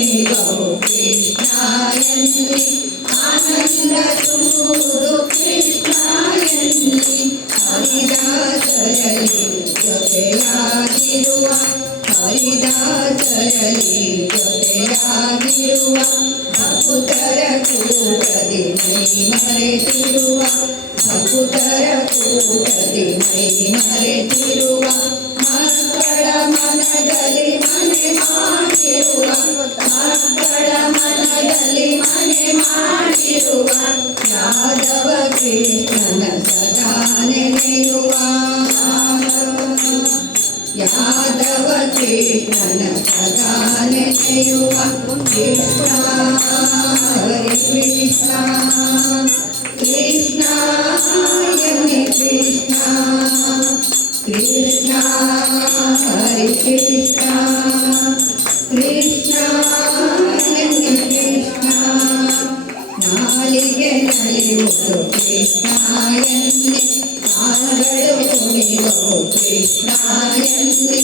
ಕುಣಿದವು ಕೃಷ್ಣಾಯನ್ನಿ ಆನಂದ ತುಂಬುವುದು ಕೃಷ್ಣಾಯನ್ನಿ ಹರಿದಾಸರಲ್ಲಿ ಜೊತೆಯಾಗಿರುವ ಹರಿದಾಸರಲ್ಲಿ ಜೊತೆಯಾಗಿರುವ ಭಕ್ತರ ಕೂಟದಿ ಮೈ ಮರೆತಿರುವ ಭಕ್ತರ ಕೂಟದಿ ಮೈ ಮರೆತಿರುವ ಮಕ್ಕಳ ಮನದಲ್ಲಿ ಮನೆ ಮಾಡಿರುವ ಮಕ್ಕಳ ಮನದಲ್ಲಿ ಮನೆ ಮಾಡಿರುವ ಯಾದವ ಕೃಷ್ಣನ ಸದಾ ನೆನೆಯುವ ಯಾದವ ಕೃಷ್ಣನ ಸದಾ ನೆನೆಯುವ ಕೃಷ್ಣ ಹರಿ ಕೃಷ್ಣ ಕೃಷ್ಣ ಎನ್ನಿ ಕೃಷ್ಣ ಕೃಷ್ಣ ಹರಿ ಕೃಷ್ಣ ಕೃಷ್ಣ ಎನ್ನಿ ಕೃಷ್ಣ ನಾಲಿಗೆ ನಲಿಯುವುದು ಕೃಷ್ಣ ಎನ್ನಿ ಕಾಲಗಳು ಕುಣಿದವು ಕೃಷ್ಣ ಎನ್ನಿ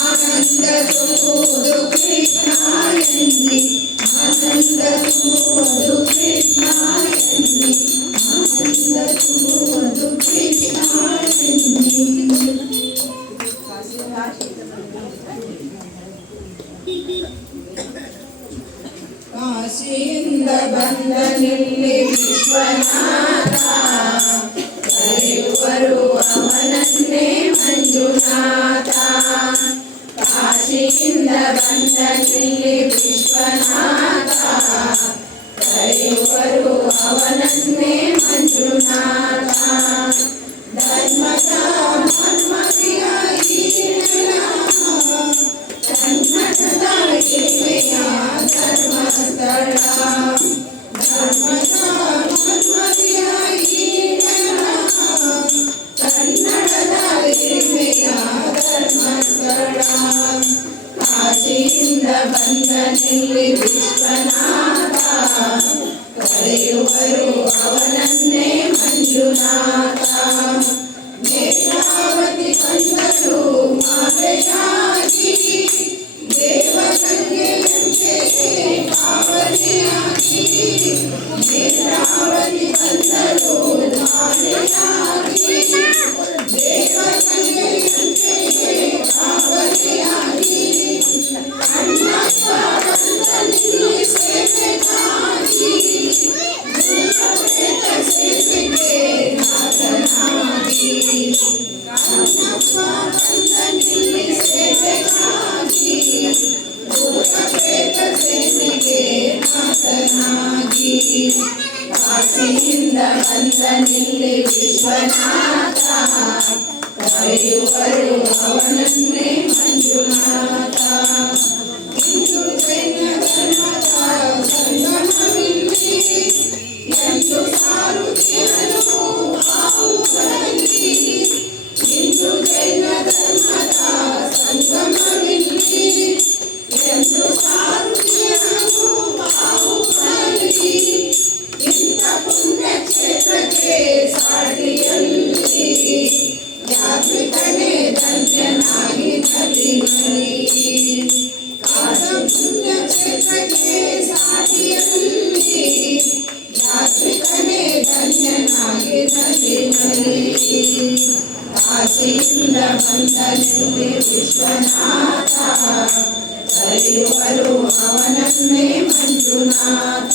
ಆನಂದ ತುಂಬುವುದು ಕೃಷ್ಣ ಎನ್ನಿ ಆನಂದ ತುಂಬುವುದು ಕೃಷ್ಣ ಎನ್ನಿ ಆನಂದ ತುಂಬುವುದು ಕೃಷ್ಣ ಎನ್ನಿ ಕಾಶಿಯಿಂದ ಬಂದ ನಿಲ್ಲಿ ವಿಶ್ವನಾಥ ಕರೆಯುವರು ಅವನನ್ನೇ ಮಂಜುನಾಥ ಕಾಶಿಯಿಂದ ಬಂದ ನಿಲ್ಲಿ ವಿಶ್ವನಾಥ ಕರೆಯುವರು ಅವನನ್ನೇ ಮಂಜುನಾಥ ಧರ್ಮದ ಮನ್ಮದಿಯ ಈ ನೆಲ ಕನ್ನಡದ ಹಿರಿಮೆಯ ಧರ್ಮಸ್ಥಳ ಧರ್ಮದ ಮನ್ಮದಿಯ ಈ ನೆಲ ಕನ್ನಡದ ಹಿರಿಮೆಯ ಧರ್ಮಸ್ಥಳ ಕಾಶಿಯಿಂದ ಬಂದ ನಿಲ್ಲಿ ವಿಶ್ವನಾಥ ಕರೆಯುವರು ಅವನನ್ನೇ ಮಂಜುನಾಥ ನೇತ್ರಾವತಿ ಕಂದಳು ಮಾಲೆಯಾಗಿ ದೇವಕನ್ಯೆಯಂತೆ ಪಾವನೆಯಾಗಿ ನೇತ್ರಾವತಿ ಕಂದಳು ಮಾಲೆಯಾಗಿ ದೇವಕನ್ಯೆಯಂತೆ ಪಾವನೆಯಾಗಿ ಅಣ್ಣಪ್ಪ ಬಂದ ನಿಲ್ಲಿ ಸೇವೆಗಾಗಿ ಭೂತಪ್ರೇತ ಸೇವೆಗೆ ನಾಥನಾಗಿ ಅಣ್ಣಪ್ಪ ಬಂದ ನಿಲ್ಲಿ ಸೇವೆಗಾಗಿ ಭೂತಪ್ರೇತ ಸೇವೆಗೆ ನಾಥನಾಗಿ ಕಾಶಿಯಿಂದ ಬಂದ ನಿಲ್ಲಿ ವಿಶ್ವನಾಥ ಕರೆಯುವರು ಅವನನ್ನೇ ಮಂಜುನಾಥ ಇಂದು ಜೈನ ಧರ್ಮದ ಸಂಗಮವಿಲ್ಲಿ ಎಂದು ಸಾರುತ್ತಿರಲು ಬಾಹುಗಳಲ್ಲಿ ಇಂದು ಜೈನ ಧರ್ಮದ ಸಂಗಮವಿಲ್ಲಿ ಎಂದು ಸಾರುತ್ತಿರಲು ಬಾಹುಗಳಲ್ಲಿ ಇಂಥ ಪುಣ್ಯ ಕ್ಷೇತ್ರಕ್ಕೆ ಸಾಟಿಯಲ್ಲಿ ಯಾತ್ರಿಕನೇ ಧನ್ಯನಾಗಿ ನಲಿನಲಿ ಕಾಶ ಪುಣ್ಯ ಕ್ಷೇತ್ರಕ್ಕೆ ಸಾಟಿಯಲ್ಲಿ ಯಾತ್ರಿಕನೇ ಧನ್ಯನಾಗಿ ನಲಿನಲಿ ಕಾಶಿಯಿಂದ ಬಂದ ನಿಲ್ಲಿ ವಿಶ್ವನಾಥ ಕರೆಯುವರು ಅವನನ್ನೇ ಮಂಜುನಾಥ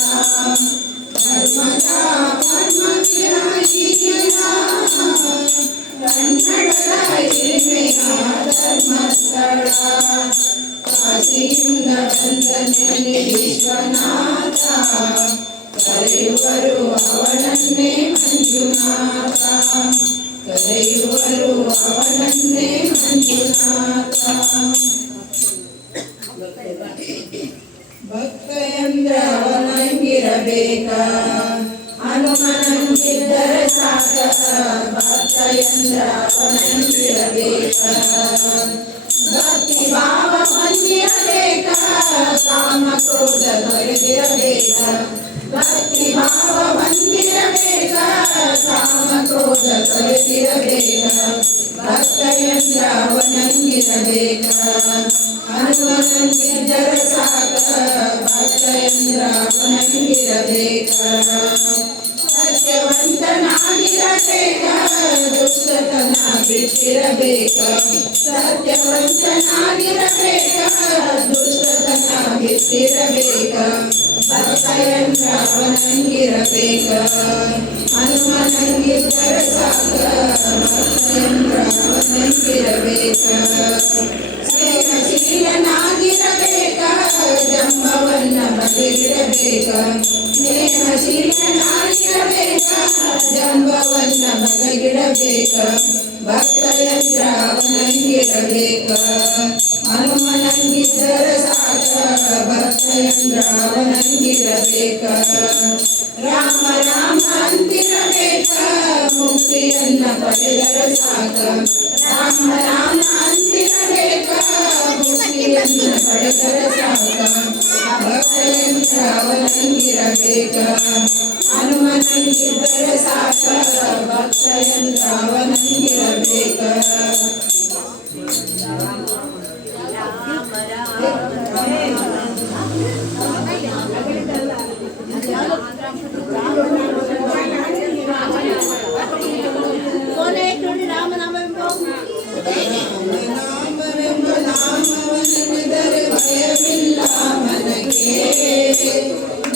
ಧರ್ಮದ ಮರ್ಮವಿಯ ಈ ನೆಲ ಕನ್ನಡದ ಹಿರಿಮೆಯ ಧರ್ಮಸ್ಥಳ ಕಾಶಿಯಿಂದ ಬಂದ ನಿಲ್ಲಿ ವಿಶ್ವನಾಥ ಕರೆಯುವರು ಅವನನ್ನೇ ಮಂಜುನಾಥ ಕರೆಯುವರು ಅವನನ್ನೇ ಮಂಜುನಾಥ ಭಕ್ತ ಎಂದ್ರ ಅವನಂಗಿರಬೇಕ ಹನುಮನಂಗಿದ್ದರೆ ಸಾಕ ಭಕ್ತ ಎಂದ್ರ ಅವನಂಗಿರಬೇಕ ಭಕ್ತಿ ಭಾವ ಹೊಂದಿರಬೇಕ ಕಾಮ ಕ್ರೋಧ ತೊರೆದಿರಬೇಕ ಭಕ್ತಿ ಭಾವ ಹೊಂದಿರಬೇಕ ಕಾಮ ಕ್ರೋಧ ತೊರೆದಿರಬೇಕ ಭಕ್ತ ಎಂದ್ರ ಅವನಂಗಿರಬೇಕ ಹನುಮನಂಗಿದ್ದರೆ ಸಾಕ ಸತ್ಯವಂತನಾಗಿರಬೇಕ ದುಷ್ಟತನ ಬಿಟ್ಟಿರಬೇಕ ಸತ್ಯವಂತನಾಗಿರಬೇಕ ದುಷ್ಟತನ ಬಿಟ್ಟಿರಬೇಕ ಭಕ್ತಯಂದ್ರ ಅವನಂಗಿರಬೇಕ ಹನುಮನಂಗಿದ್ದರ ಸಾಕ ಭಕ್ತಯಂದ್ರ ಅವನಂಗಿರಬೇಕ ಸ್ನೇಹಶೀಲನಾಗಿರಬೇಕ ಜಂಬವನ್ನ ಬಗೆಗಿರಬೇಕ ಸ್ನೇಹಶೀಲನಾಗಿರಬೇಕ ಜಂಬವನ್ನ ಬಗೆಗಿಡಬೇಕ ಭಕ್ತಯಂತ್ರ ಅವನಂಗಿರಬೇಕ ಹನುಮನಂಗಿದ್ದರ ಸಾಕ ಭಕ್ತಯಂತ್ರ ಅವನಂಗಿರಬೇಕ ರಾಮ ರಾಮ ಅಂತಿರಬೇಕ ಮುಕ್ತಿಯನ್ನ ಪಡೆದರ ಸಾಕ ರಾಮ ರಾಮ ಅಂತಿರಬೇಕ ಮುಕ್ತಿಯನ್ನ ಪಡೆದರ ಸಾಕ ಭಕ್ತಯಂತ್ರ ಅವನಂಗಿರಬೇಕ ಹನುಮನಂಗಿದ್ದರ ಸಾಕ ಭಕ್ತಯಂತ್ರ ಅವನಂಗಿರಬೇಕ ನಾಮವನೆಂದರೆ ಭಯವಿಲ್ಲ ಮನಗೆ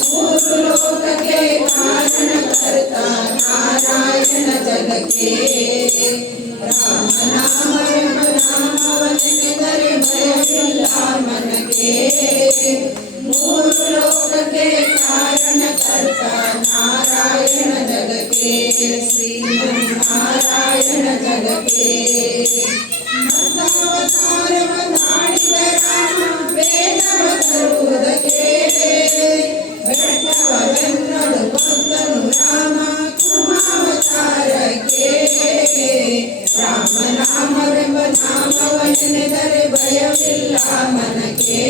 ಮೂರು ಲೋಕಕ್ಕೆ ಕಾರಣಕರ್ತ ನಾರಾಯಣ ಜಗಕ್ಕೆ ರಾಮನಾಮವೆಂಬ ನಾಮವನೆಂದರೆ ಭಯವಿಲ್ಲ ಮನಗೆ ಮೂರು ಲೋಕಕ್ಕೆ ಕಾರಣಕರ್ತ ನಾರಾಯಣ ಜಗಕ್ಕೆ ಶ್ರೀಮನ್ನಾರಾಯಣ ಜಗಕ್ಕೆ ಮತ್ತಾವತಾರವ ತಾಳಿದ ರಾಮ ವೇದವ ತರುವುದಕ್ಕೆ ಬೆಟ್ಟವವೆನ್ನಳು ಭಕ್ತನು ರಾಮ ಕುಮಾವತಾರಕ್ಕೆ ರಾಮನಾಮವೆಂಬ ನಾಮವನೆನೆದರೆ ಭಯವಿಲ್ಲ ಮನಕ್ಕೆ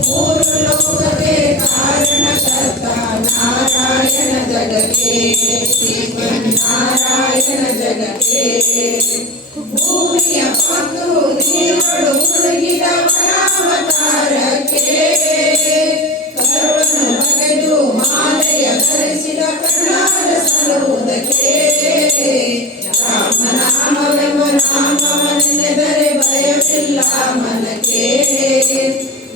ಮೂರು ಲೋಕಕ್ಕೆ ಕಾರಣಕರ್ತ ನಾರಾಯಣ ಜಗಕ್ಕೆ ಶ್ರೀಮನ್ನಾರಾಯಣ ಜಗಕ್ಕೆ ಭೂಮಿಯ ಪಾತು ನೀರಳು ಮುಳುಗಿದ ಪರಾವತಾರಕ್ಕೆ ಕರುಳನ್ನು ಬಗೆದು ಮಾಲೆಯ ಧರಿಸಿದ ಕರುಣಾದ ಸಲುವುದಕ್ಕೆ ರಾಮನಾಮವೆಂಬ ನಾಮವನೆನೆದರೆ ಭಯವಿಲ್ಲ ಮನಕ್ಕೆ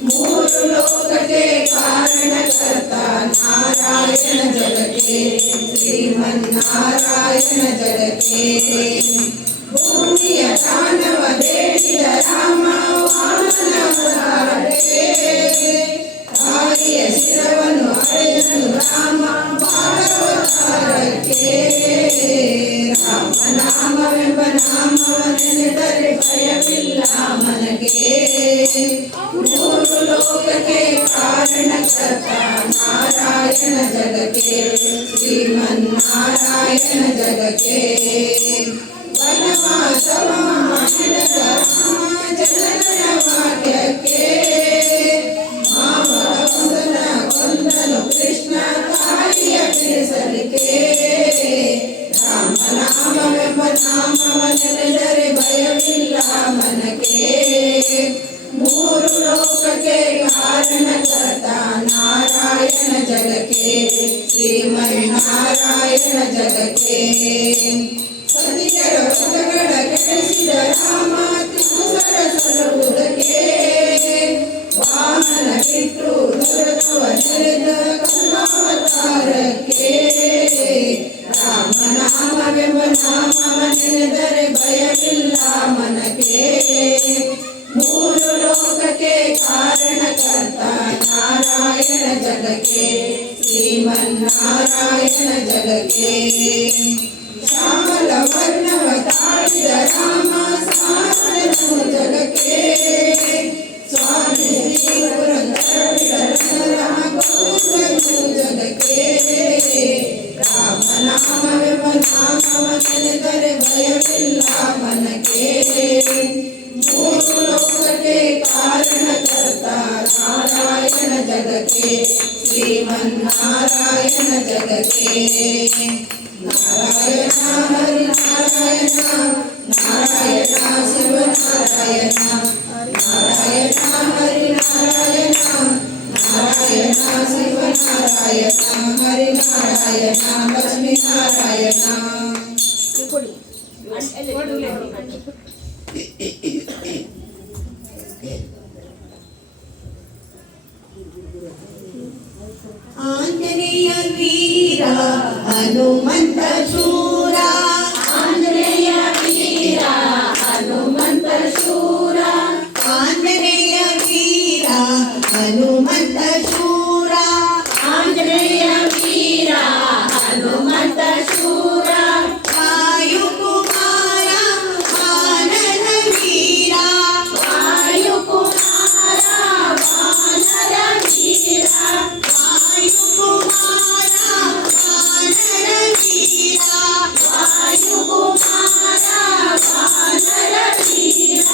ಮೂರು ಲೋಕಕ್ಕೆ ಕಾರಣಕರ್ತ ನಾರಾಯಣ ಜಗಕ್ಕೆ ಶ್ರೀಮನ್ನಾರಾಯಣ ಜಗಕ್ಕೆ ಭೂಮಿಯ ದಾನವ ಬೇಡಿದ ರಾಮ ವಾಮನಾವತಾರಕ್ಕೆ ತಾಯಿಯ ಶಿರವನ್ನು ಅಳೆದನು ರಾಮ ಭಾಗವತಾರಕ್ಕೆ ರಾಮನಾಮವೆಂಬ ನಾಮವನೆನೆದರೆ ಭಯವಿಲ್ಲ ಮನಗೆ ಮೂರು ಲೋಕಕ್ಕೆ ಕಾರಣಕರ್ತ ನಾರಾಯಣ ಜಗಕ್ಕೆ ಶ್ರೀಮನ್ನಾರಾಯಣ ಜಗಕ್ಕೆ ವನವಾಸವ ಮಾಡಿದ ರಾಮ ಜನಗಣ ವಾಕ್ಯಕ್ಕೆ ಮಾವಸನ ಕೊಂದನು ಕೃಷ್ಣ ತಾಯಿಯ ತಿಳಿಸಲಿಕ್ಕೆ ರಾಮನಾಮವೆಂಬ ನಾಮವನೆನೆದರೆ ಭಯವಿಲ್ಲ ಮನಕ್ಕೆ ಮೂರು ಲೋಕಕ್ಕೆ ಕಾರಣಕರ್ತ ನಾರಾಯಣ ಜಗಕ್ಕೆ ಶ್ರೀಮನ್ನಾರಾಯಣ ಜಗಕ್ಕೆ ಸತಿಯರ ವ್ರತಗಳ ಕೆಡಿಸಿದ ರಾಮ ತ್ರಿಪುಸರ ಸಲುವುದಕ್ಕೆ ವಾಮನ ಬಿಟ್ಟು ದೊರೆತವ ನೆರೆದ ಕರ್ಮಾವತಾರಕ್ಕೆ ರಾಮನಾಮವೆಂಬ ನಾಮವನೆನೆದರೆ ಭಯವಿಲ್ಲ ಮನಕ್ಕೆ ಮೂರು ಲೋಕಕ್ಕೆ ಕಾರಣಕರ್ತ ನಾರಾಯಣ ಜಗಕ್ಕೆ ಶ್ರೀಮನ್ನಾರಾಯಣ ಜಗಕ್ಕೆ ಶ್ಯಾಮಲ ವರ್ಣವ ತಾಳಿದ ರಾಮ ಸಾಧನು ಜಗಕ್ಕೆ ಸ್ವಾಮಿ ಶ್ರೀ ಪುರಂದರ ವಿಠಲನ ಗೋವಿಂದನು ಜಗಕ್ಕೆ ರಾಮನಾಮವೆಂಬ ನಾಮವನೆನೆದರೆ ಭಯವಿಲ್ಲ ಮನಕ್ಕೆ ಮೂರು ಲೋಕಕ್ಕೆ ಕಾರಣಕರ್ತ ನಾರಾಯಣ ಜಗಕ್ಕೆ ಶ್ರೀಮನ್ನಾರಾಯಣ ಜಗಕ್ಕೆ ನಾರಾಯಣ ಹರಿ ನಾರಾಯಣ ನಾರಾಯಣ ಶಿವ ನಾರಾಯಣ ನಾರಾಯಣ ಹರಿ ನಾರಾಯಣ ನಾರಾಯಣ ಶಿವ ನಾರಾಯಣ ಹರಿ ನಾರಾಯಣ ಲಕ್ಷ್ಮೀನಾರಾಯಣ. ಆಂಜನೇಯ ವೀರ ಹನುಮಂತ ಶೂರ, ಆಂಜನೇಯ ವೀರ ಹನುಮಂತ ಶೂರ, ಆಂಜನೇಯ ವೀರ ಹನುಮಂತ ಶೂರ, ಆಂಜನೇಯ ವೀರ ಹನುಮಂತ ಶೂರ, ವಾಯುಕುಮಾರ ವಾನರ ವೀರ, ವಾಯುಕುಮಾರ ವಾನರ ವೀರ, ವಾಯುಕುಮಾರ ವಾನರ ವೀರ, ವಾಯುಕುಮಾರ ವಾನರ ವೀರ,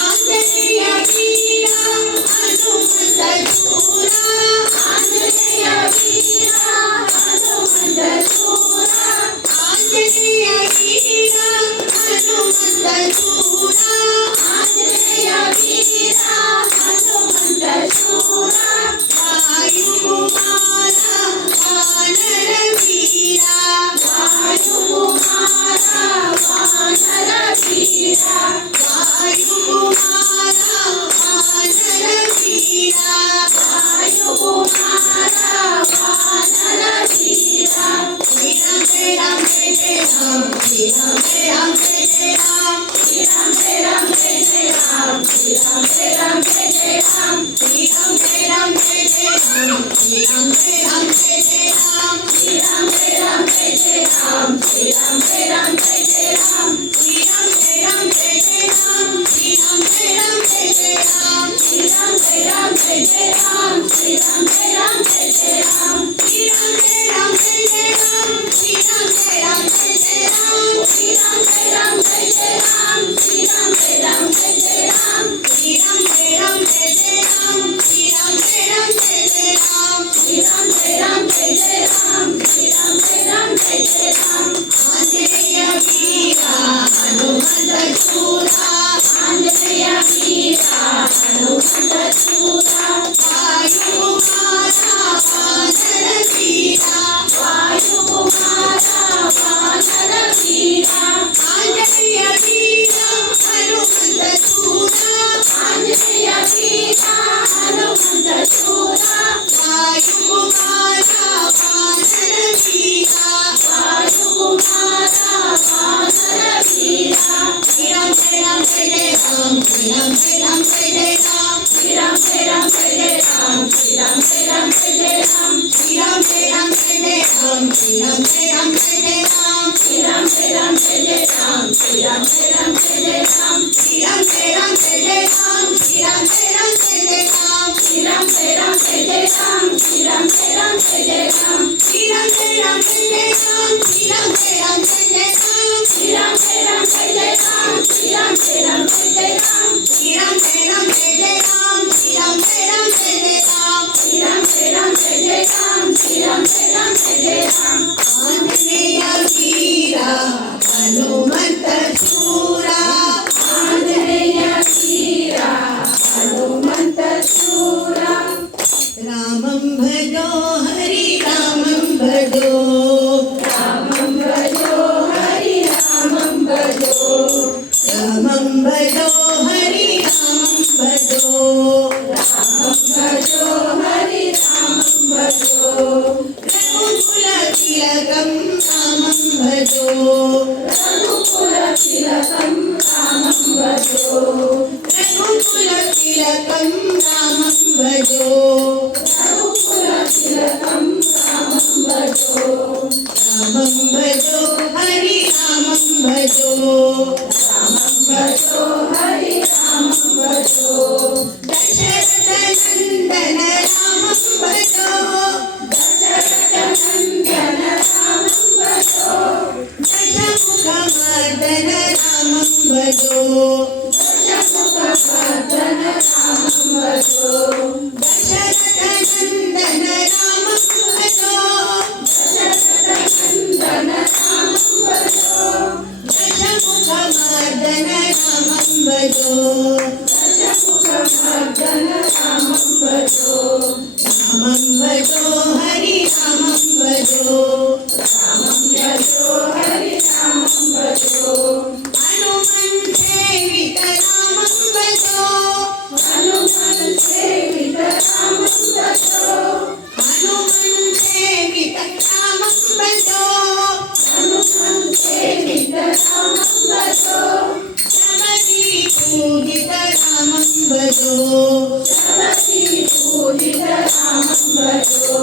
ಆಂಜನೇಯ ವೀರ ಹನುಮಂತ ಶೂರ, ಆಂಜನೇಯ ವೀರ ಹನುಮಂತ ಶೂರ, ಆಂಜನೇಯ ವೀರ ಹನುಮಂತ ಶೂರ, ಆಂಜನೇಯ ವೀರ ಹನುಮಂತ ಶೂರ, ವಾಯುಕುಮಾರ ವಾನರ ವೀರ, ವಾಯುಕುಮಾರ ವಾನರ ವೀರ, ವಾಯುಕುಮಾರ ವಾನರ ವೀರ, ವಾಯುಕುಮಾರ ವಾನರ ವೀರ. ಶ್ರೀ ರಾಮ ಜಯ ರಾಮ ಜಯ ಜಯ ರಾಮ, ಶ್ರೀ ರಾಮ ಜಯ ರಾಮ ಜಯ ಜಯ ರಾಮ, ಶ್ರೀ ರಾಮ ಜಯ ರಾಮ ಜಯ ಜಯ ರಾಮ, ಶ್ರೀ ರಾಮ ಜಯ ರಾಮ ಜಯ ಜಯ ರಾಮ, ಶ್ರೀ ರಾಮ ಜಯ ರಾಮ ಜಯ ಜಯ ರಾಮ, ಶ್ರೀ ರಾಮ ಜಯ ರಾಮ ಜಯ ಜಯ राम, श्री राम जय राम जय जय राम, श्री राम जय राम जय जय राम, श्री राम जय राम जय जय राम, श्री राम जय राम जय जय राम, श्री राम जय राम जय जय राम, श्री राम जय राम जय जय राम, श्री राम जय राम जय जय राम, श्री राम जय राम जय जय राम, श्री राम जय राम जय जय राम, श्री राम जय राम जय जय राम, श्री राम जय राम जय जय राम, श्री राम जय राम जय जय राम, श्री राम जय राम जय जय राम, श्री राम जय राम जय जय राम. आंजनेय वीर हनुमंत शूर, आंजनेय वीर हनुमंत शूर, वायुकुमार वानर वीर, वायुकुमार वानर वीर, आंजनेय वीर हनुमंत शूर, आंजनेय वीर हनुमंत शूर, वायुकुमार वानर वीर, वायुकुमार वानर वीर. श्री राम जय राम जय जय राम, श्री राम जय राम जय जय राम, श्री राम जय राम जय जय राम, श्री राम जय राम जय जय राम, श्री राम जय राम जय जय राम, श्री राम जय राम जय जय राम, श्री राम जय राम जय जय राम, श्री राम जय राम जय जय राम, श्री राम जय राम जय जय राम, श्री राम जय राम जय जय राम, श्री राम जय राम जय जय राम, श्री राम जय राम जय जय राम, श्री राम जय राम जय जय राम, श्री राम जय राम जय जय राम, श्री राम जय राम जय जय राम, श्री राम जय राम जय जय राम, श्री राम जय राम जय जय राम, श्री राम जय राम जय जय राम, श्री राम जय राम जय जय राम, श्री राम जय राम जय जय राम. आंजनेय वीर हनुमंत शूर, आंजनेय वीर हनुमंत शूर, रामं भजो हरि रामं भजो, रामं भजो हरि रामं भजो, रामं भजो हरि रामं भजो, रामं भजो हरि रामं भजो, रघुकुल तिलकं रामं भजो, रघुकुल तिलकं रामं भजो, रघुकुल तिलकं रामं भजो, रघुकुल तिलकं रामं भजो, रामं भजो हरि रामं भजो, रामं भजो हरि रामं भजो, दशरथ नंदन रामं भजो, दशरथ नंदन रामं भजो, दशमुख मर्दन रामं भजो, दशमुख मर्दन रामं भजो, दशरथ नंदन रामं भजो, दशरथ नंदन रामं भजो, दशमुख मर्दन रामं भजो, दशमुख मर्दन रामं भजो, रामं भजो हरि रामं ಭಜೋ ಹರಿ ರಾಮಂ ಭಜೋ ಹನುಮನ್ ಸೇವಿತ ರಾಮಂ ಭಜೋ ಹನುಮನ್ ಸೇವಿತ ರಾಮಂ ಭಜೋ ಹನುಮನ್ ಸೇವಿತ ರಾಮಂ ಭಜೋ ಹನುಮನ್ ಸೇವಿತ ರಾಮಂ ಭಜೋ ಶಬರಿ ಪೂಜಿತ ರಾಮಂ ಭಜೋ ಶಬರಿ ಪೂಜಿತ ರಾಮಂ ಭಜೋ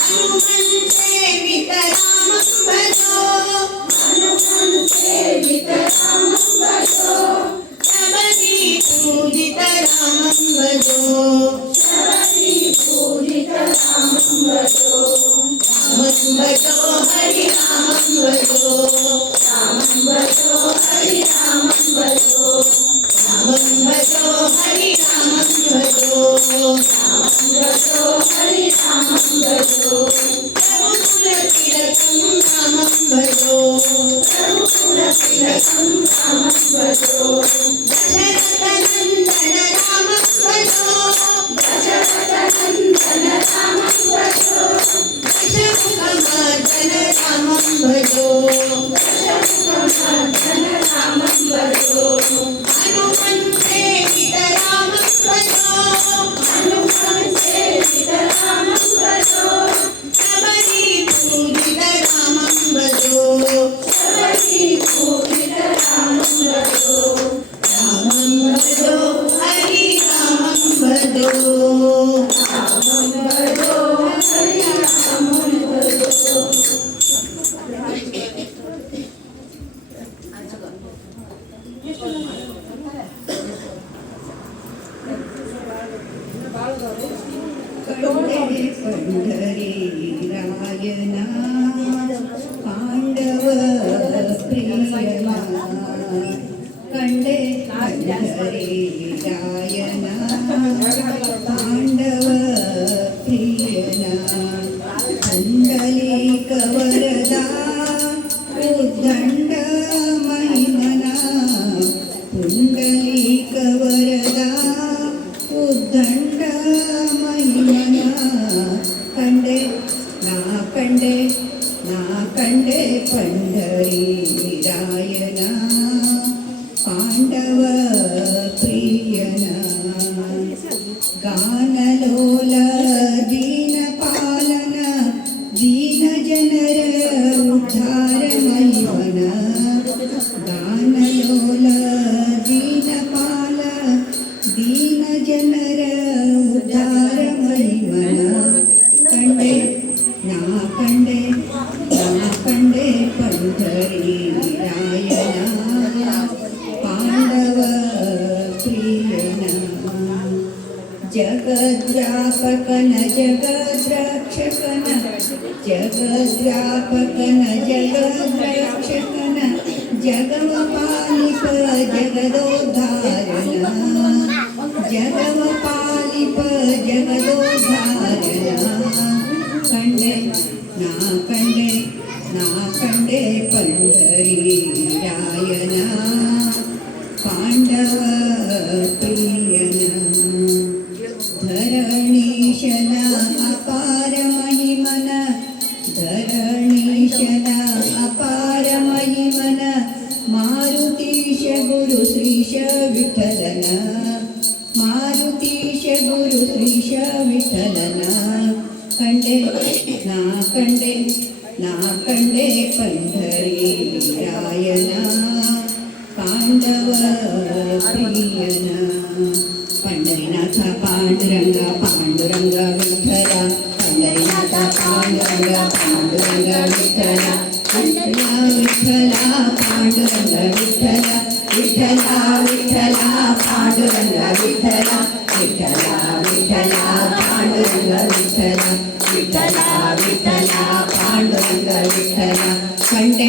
ಹನುಮನ್ ಸೇವಿತ ರಾಮಂ ಭಜೋ ಹನುಮನ್ ಸೇವಿತ ರಾಮಂ ಭಜೋ ಶಬರಿ ಪೂಜಿತ ರಾಮಂ ಭಜೋ ಶಬರಿ ಪೂಜಿತ ರಾಮಂ ಭಜೋ ರಾಮಂ ಭಜೋ ಹರಿ ರಾಮಂ ಭಜೋ ರಾಮಂ ಭಜೋ ಹರಿ ರಾಮಂ ಭಜೋ ರಾಮಂ ಭಜೋ ಹರಿ ರಾಮಂ ಭಜೋ ರಾಮಂ ಭಜೋ ಹರಿ ರಾಮಂ ಭಜೋ ರಘುಕುಲ ತಿಲಕಂ ರಾಮಂ ಭಜೋ ರಘುಕುಲ ತಿಲಕಂ ರಾಮಂ ಭಜೋ ದಶರಥ ನಂದನ ರಾಮಂ ಭಜೋ ದಶರಥ ನಂದನ ರಾಮಂ ಭಜೋ ದಶಮುಖಮರ್ದನ ರಾಮಂ ಭಜೋ ದಶಮುಖಮರ್ದನ ರಾಮಂ ಭಜೋ ಹನುಮನ್ ಸೇವಿತ ರಾಮಂ ಭಜೋ ಹನುಮನ್ ಸೇವಿತ ರಾಮಂ ಭಜೋ ಶಬರಿ ಪೂಜಿತ ರಾಮಂ ಭಜೋ ಶಬರಿ ಪೂಜಿತ ರಾಮಂ ಭಜೋ ರಾಮಂ ಭಜೋ ಹರಿ ರಾಮಂ ಭಜೋ ರಾಮಂ ಭಜೋ ಹರಿ ರಾಮಂ ಭಜೋ ಕಂಡೆ ಪಂಢರಿ ರಾಯನ ಪಾಂಡವ ಪ್ರಿಯನ ಕಂಡೆ ಪಂಢರಿ ರಾಯನ ಪಾಂಡವ ಪ್ರಿಯನ ಪುಂಡಲೀಕ ವರದ ಉದ್ದಂಡ ಮಹಿಮನ ಪುಂಡಲೀಕ ವರದ ಉದ್ದಂಡ ಮಹಿಮನ ಕಂಡೆ ನಾ ಕಂಡೆ ಪಂಢರಿ ರಾಯನ ಪಾಂಡವ ಪ್ರಿಯನ ಗಾನಲೋಲ ದೀನ ಪಾಲನ ದೀನ ಜನರ ಉದ್ಧಾರ ಮಹಿಮನ ಗಾನಲೋಲ ದೀನ ಪಾಲ ದೀನ ಜನರ ಉದ್ಧಾರ ಮಹಿಮನ ಕಂಡೆ ನಾ ಕಂಡೆ ಪಂಢರಿ ರಾಯನ ಪಾಂಡವ ಪ್ರಿಯನ ಜಗದ್ವ್ಯಾಪಕನ ಜಗದ್ರಕ್ಷಕನ ಜಗದ್ವ್ಯಾಪಕನ ಜಗದ್ರಕ್ಷಕನ ಜಗವ ಪಾಲಿಪ ಜಗದೋದ್ಧಾರನ ಜಗವ ಪಾಲಿಪ ಜಗದೋದ್ಧಾರನ ಕಂಡೆ ನಾ ಕಂಡೆ ಪಂಢರಿ ರಾಯನ ಪಾಂಡವ ಪ್ರಿಯನ ಧರಣೀಶನ ಅಪಾರ ಮಹಿಮನ ಧರಣೀಶನ ಅಪಾರ ಮಹಿಮನ ಮಾರುತೀಶ ಗುರು ಶ್ರೀಶ ವಿಠಲನ ಮಾರುತೀಶ ಗುರು ಶ್ರೀಶ ವಿಠಲನ ಕಂಡೆ ನಾ ಕಂಡೆ ಪಂಢರಿ ರಾಯನ ಪಾಂಡವ ಪ್ರಿಯನ ಪಂಡರಿನಾಥ ಪಾಂಡುರಂಗ ಪಾಂಡುರಂಗ ವಿಠಲ ಪಂಡರಿನಾಥ ಪಾಂಡುರಂಗ ಪಾಂಡುರಂಗ ವಿಠಲ ವಿಠಲ ವಿಠಲ ಪಾಂಡುರಂಗ ವಿಠಲ ವಿಠಲ ವಿಠಲ ಪಾಂಡುರಂಗ ವಿಠಲ ವಿಠಲ ವಿಠಲ ಪಾಂಡುರಂಗ ವಿಠಲ ವಿಠಲ ವಿಠಲ ಪಾಂಡುರಂಗ ವಿಠಲ ಕಂಡೆ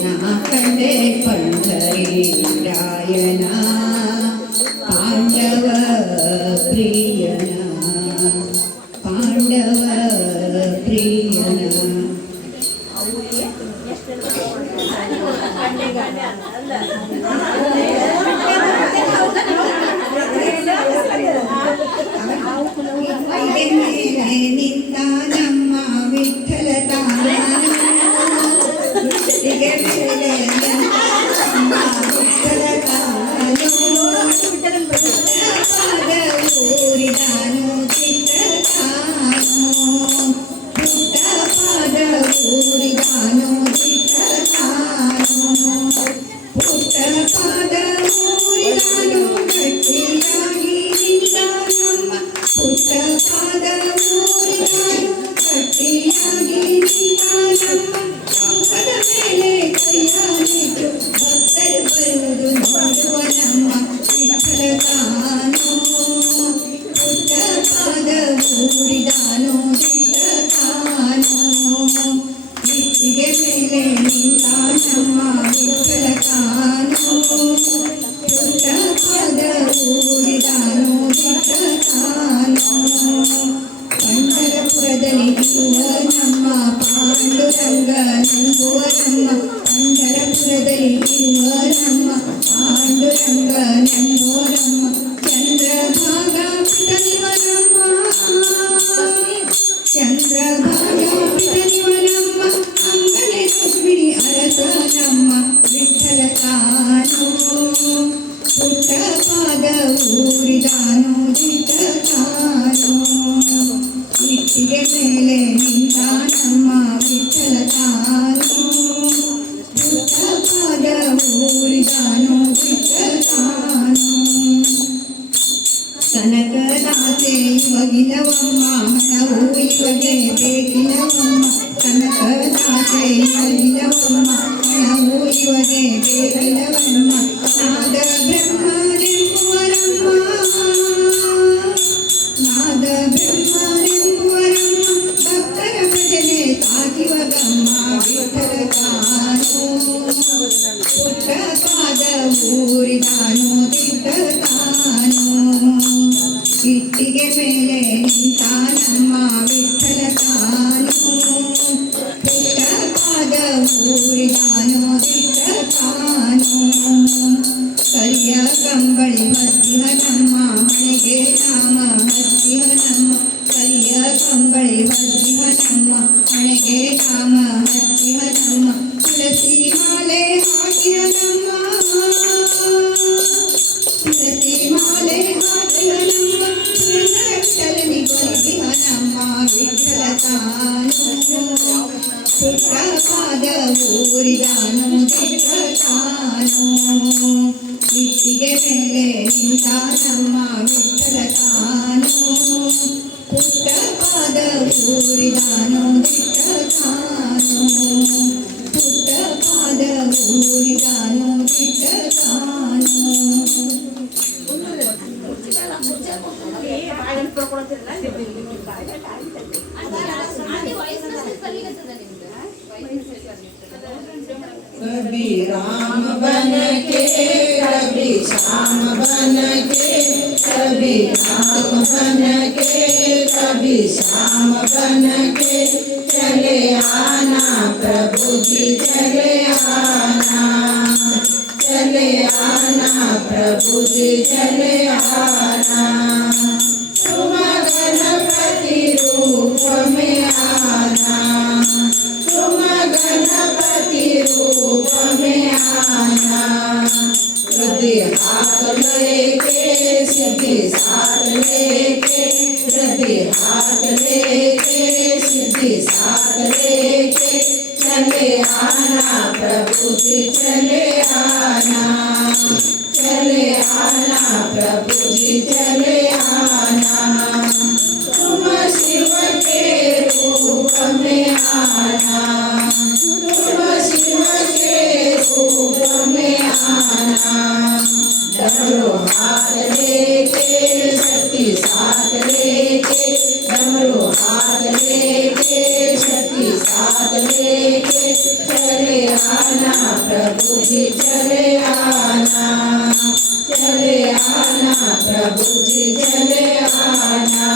ನಾ ಕಂಡೆ ಪಂಢರಿ ರಾಯನ ಪಾಂಡವ ಪ್ರಿಯನ ಪಾಂಡವ ಪ್ರಿಯನ ನಿಂತ ನಮ್ಮ ಆಸೆ ಇವಗಿಲ್ಲವಮ್ಮ ಹಣವು ಇವಗೆ ಬೇಕಿಲ್ಲವಮ್ಮ ಕನಕದಾಸೆ ಇವಗಿಲ್ಲವಮ್ಮ ಹಣವು ಇವಗೆ ಬೇಕಿಲ್ಲವಮ್ಮ ನಾದ ಬ್ರಹ್ಮರೆಂಬುವರಮ್ಮ ನಾದ ಬ್ರಹ್ಮರೆಂಬುವರಮ್ಮ ಭಕ್ತರ ಭಜನೆ ತಾಕಿವಗಮ್ಮ ವಿಠಲ ತಾನು ಪುಟ್ಟ ಪಾದ ಊರಿದಾನು ದಿಟ್ಟ ತಾನು ಇಟ್ಟಿಗೆ ಮೇಲೆ ನಿಂತಾನಮ್ಮ ವಿಠಲ ತಾನು ಪುಟ್ಟ ಪಾದ ಊರಿದಾನು ದಿಟ್ಟ ತಾನು ಕರಿಯ ಕಂಬಳಿ ಹತ್ತಿಹನಮ್ಮ ಹಣೆಗೆ ನಾಮ ಹತ್ತಿಹನಮ್ಮ ಕರಿಯ ಕಂಬಳಿ ಹತ್ತಿಹನಮ್ಮ ಹಣೆಗೆ ನಾಮ ಹತ್ತಿಹನಮ್ಮ ತುಳಸಿ ಮಾಲೆ ಹಾಕಿಹನಮ್ಮ ತುಳಸಿ ಮಾಲೆ ಹಾಕಿಹನಮ್ಮ ವಿಠಲನಿ ಕೊಲಿಹನಮ್ಮ ವಿಠಲ ತಾನು ಪುಟ್ಟ ಪಾದ ಊರಿದಾನು ದಿಟ್ಟ ತಾನು ಇಟ್ಟಿಗೆ ಮೇಲೆ ನಿಂತಾನಮ್ಮ ವಿಠಲ ತಾನು ಪುಟ್ಟ ಪಾದ ಊರಿದಾನು ದಿಟ್ಟ ತಾನು ಪುಟ್ಟ ಪಾದ ಊರಿದಾನು ದಿಟ್ಟ ತಾನು कभी राम बन के कभी श्याम बन के कभी राम बन के कभी श्याम बन के चले आना प्रभु जी चले आना प्रभु जी चले आना तुम गणपति रूप में आना तुम गणपति रूप में आना हृदय हाथ लेके सिद्धि साथ लेके हृदय हाथ लेके सिद्धि साथ लेके चले आना प्रभु जी चले आना प्रभु जी चले आना तुम शिव के रूप में आना तुम शिव के रूप में आना डमरू हाथ लेके शक्ति साथ लेके डमरू हाथ लेके शक्ति साथ लेके चले आना प्रभु जी चले आना प्रभु जी चले आना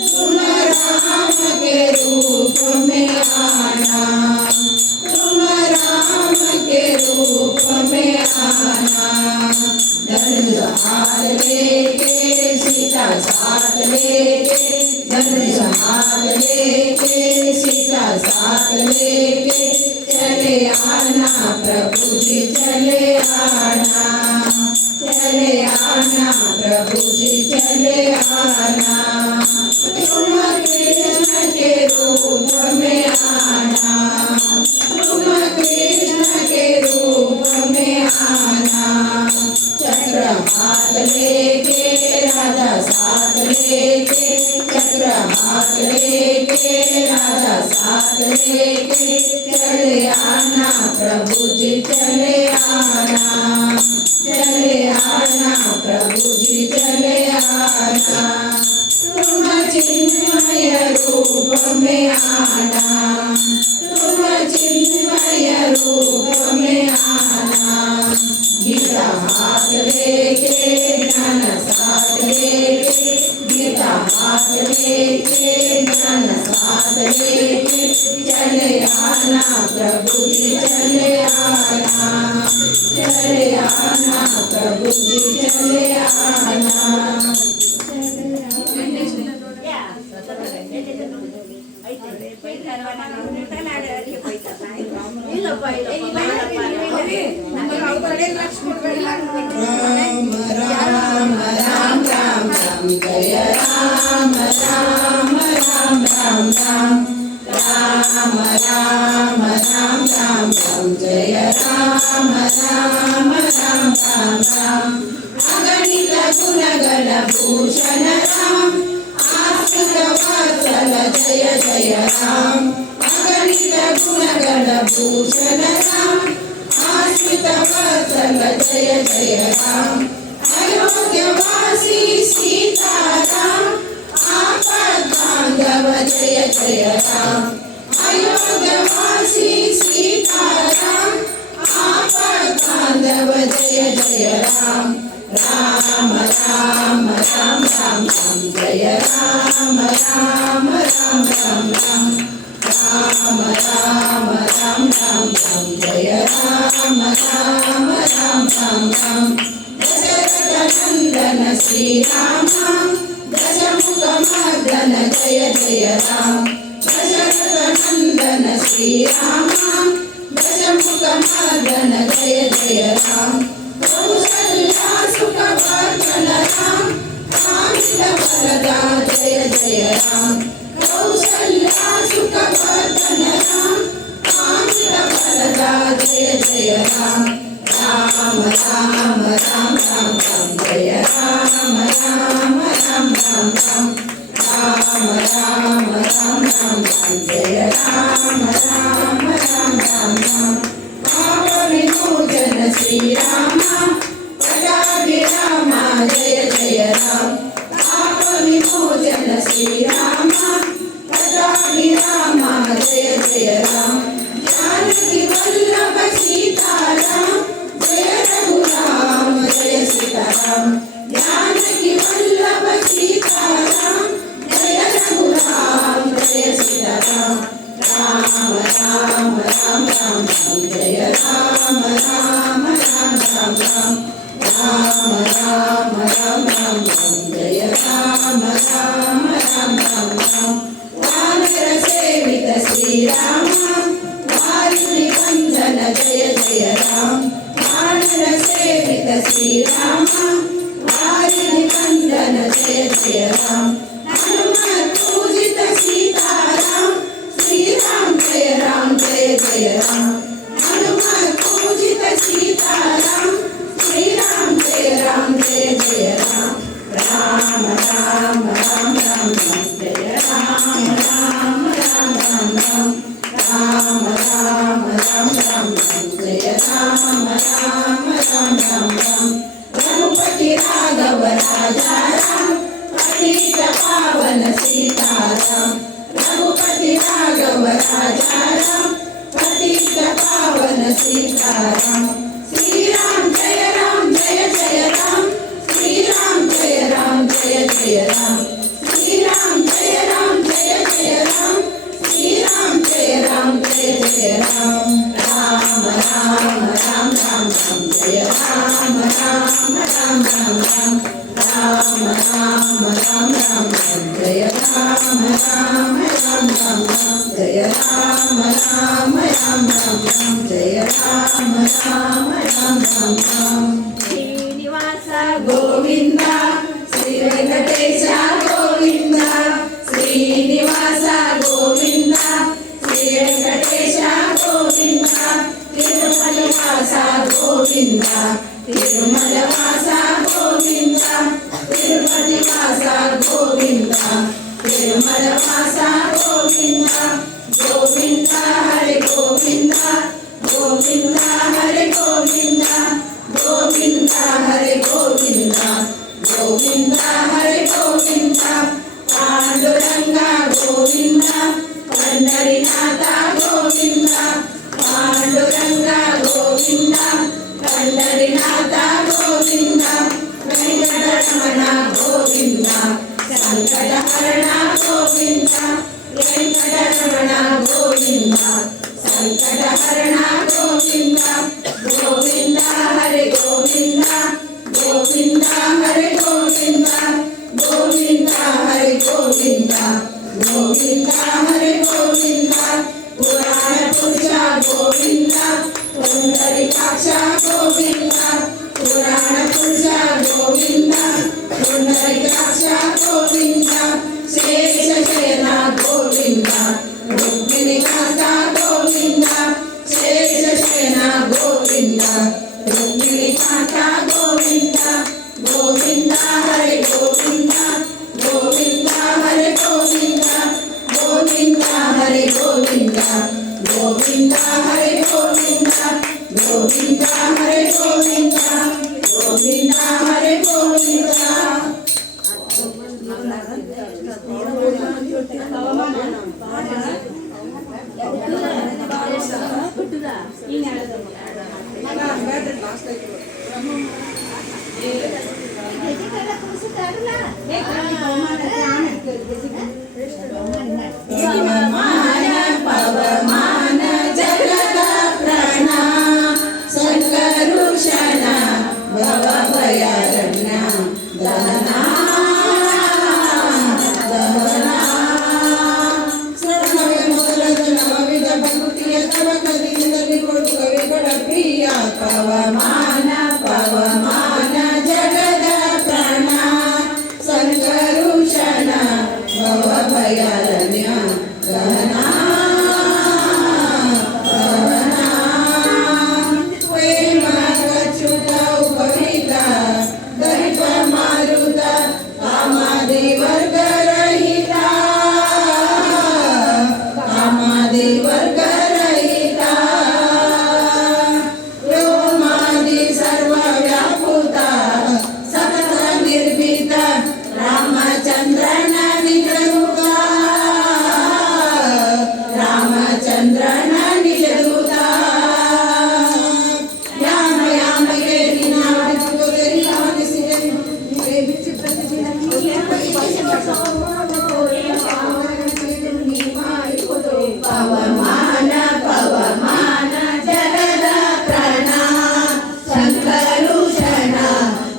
तुम राम के रूप में आना तुम राम के रूप में आना धनुष हाथ लेके सीता साथ लेके धनुष हाथ लेके सीता साथ लेके चले आना प्रभु जी चले आना प्रभु जी चले आना तुम कृष्ण के रूप में आना तुम कृष्ण के रूप में आना चक्र हाथ लेके राधा साथ लेके चक्र हाथ लेके राधा साथ लेके चले आना प्रभु जी चले आना प्रभु जी चले आना तुम चिन्मय रूप में आना तुम चिन्मय रूप में आना गीता हाथ लेके ज्ञान साथ लेके गीता हाथ लेके ज्ञान साथ लेके चले आना प्रभु जी चले आना प्रभु जी चले आना राम राम राम राम राम जय राम राम राम राम राम राम राम राम राम राम जय राम राम राम राम राम ಅಗಣಿತ ಗುಣಗಳ ಭೂಷಣ ರಾಮ್ ಆಶ್ರಿತ ವಾತ್ಸಲ ಜಯ ಜಯ ರಾಮ್ ಅಗಣಿತ ಗುಣಗಳ ಭೂಷಣ ರಾಮ್ ಆಶ್ರಿತ ವಾತ್ಸಲ ಜಯ ಜಯ ರಾಮ್ ಅಯೋಧ್ಯವಾಸಿ ಸೀತಾರಾಮ್ ಆಪದ್ ಬಾಂಧವ ಜಯ ಜಯ ರಾಮ್ ಅಯೋಧ್ಯವಾಸಿ ಸೀತಾರಾಮ್ ಆಪದ್ ಬಾಂಧವ ಜಯ ಜಯ ರಾಮ್ ರಾಮ ರಾಮ ರಾಮ ರಾಮ ರಾಮ ಜಯ ರಾಮ ರಾಮ ರಾಮ ರಾಮ ರಾಮ ರಾಮ ರಾಮ ರಾಮ ರಾಮ ಜಯ ರಾಮ ರಾಮ ರಾಮ ರಾಮ ರಾಮ ದಶರಥ ನಂದನ ಶ್ರೀರಾಮ ದಶಮುಖ ಮರ್ದನ ಜಯ ಜಯ ರಾಮ ದಶರಥ ನಂದನ ಶ್ರೀರಾಮ ದಶಮುಖ ಮರ್ದನ ಜಯ ಜಯ ರಾಮ ಕೌಸಲ್ಯಾ ಸುಖವರ್ಧನ ರಾಮ ಕಾಮಿತ ವರದ ಜಯ ಜಯ ರಾಮ ಕೌಸಲ್ಯಾ ಸುಖವರ್ಧನ ರಾಮ ಕಾಮಿತ ವರದ ಜಯ ಜಯ ರಾಮ ರಾಮ ರಾಮ ರಾಮ ರಾಮ ರಾಮ ಜಯ ರಾಮ ರಾಮ ರಾಮ ರಾಮ ರಾಮ ರಾಮ ರಾಮ ರಾಮ ರಾಮ ಜಯ ರಾಮ ರಾಮ ರಾಮ ರಾಮ ರಾಮ ಪಾಪ ವಿಮೋಚನ ಶ್ರೀರಾಮ ಪಟಾಭಿರಾಮ ಜಯ ಜಯ ರಾಮ ಪಾಪ ವಿಮೋಚನ ಶ್ರೀರಾಮ ಪಟಾಭಿರಾಮ ಜಯ ಜಯ ರಾಮ जानकी वल्लभ सीताराम जय रघुराम जय सीताराम जानकी वल्लभ सीताराम जय रघुराम जय सीताराम राम राम राम राम राम जय राम राम राम राम राम राम राम राम राम राम जय राम राम राम राम राम वानर सेवित श्रीराम वंदन जय जय राम वानर सेवित श्रीराम वारिधि वंदन जय जय राम हनुमत पूजित सीताराम श्रीराम जय जय राम हनुमत पूजित सीताराम श्रीराम जय जय राम राम राम राम राम राम जय राम राम राम राम राम राम राम राम राम राम जय राम राम राम राम राम रघुपति राघव राजा राम पतित पावन सीताराम रघुपति राघव राजा राम पतित पावन सीताराम श्रीराम जय जय राम श्रीराम जय जय राम श्रीराम जय जय राम श्रीराम जय जय राम राम राम राम राम राम जय राम राम राम राम राम राम राम राम राम राम जय राम राम राम राम राम जय राम राम राम राम राम जय राम राम राम राम राम श्रीनिवास गोविंद श्री वेंकटेश गोविंद श्रीनिवास गोविंद श्री वेंकटेश गोविंद तिरुमलवास गोविंद तिरुमलवास गोविंद तिरुपतिवास गोविंद तिरुमलवास गोविंद गोविंद हरे गोविंद गोविंद हरे गोविंद गोविंद हरे गोविंद गोविंद हरे गोविंद पांडुरंग गोविंद पंढरीनाथ गोविंद पांडुरंग गोविंद पंढरीनाथ गोविंद वेंकटरमण गोविंद संकटहरण गोविंद वेंकटरमण गोविंद संकटहरण गोविंद गोविंद हरे गोविंद गोविंद हरे गोविंद गोविंद हरे गोविंद गोविंद हरे गोविंद पुराण पुरुष गोविंद पुंडरीकाक्ष गोविंद पुराण पुरुष गोविंद पुंडरीकाक्ष गोविंद शेष शयन गोविंद रुक्मिणीकांत गोविंद शेष शयन गोविंद रुक्मिणीकांत गोविंद ಪವಮಾನ ಜಗದ ಪ್ರಾಣ ಸಂಕರುಷಣ ಭವ ಭಯಾರಣ್ಯ ದಹನ ಶ್ರವಣವೇ ಮೊದಲದ ನವವಿಧ ಭಕ್ತಿಯ ತವಕದಿಂದಲೇ ಕೊಡುಕವಿಗಳ ಪ್ರಿಯ ಪವಮಾನ ಪವಮಾನ ಜಗದ ಪ್ರಾಣ ಸಂಕರುಷಣ ಭವ ಭಯಾರಣ್ಯ ದಹನ ಚಂದ್ರನ ನಿಜದೂತ ಯಾಮ ಯಾಮಗೆ ಪವಮಾನ ಪವಮಾನ ಜಗದ ಪ್ರಾಣ ಸಂಕರುಷಣ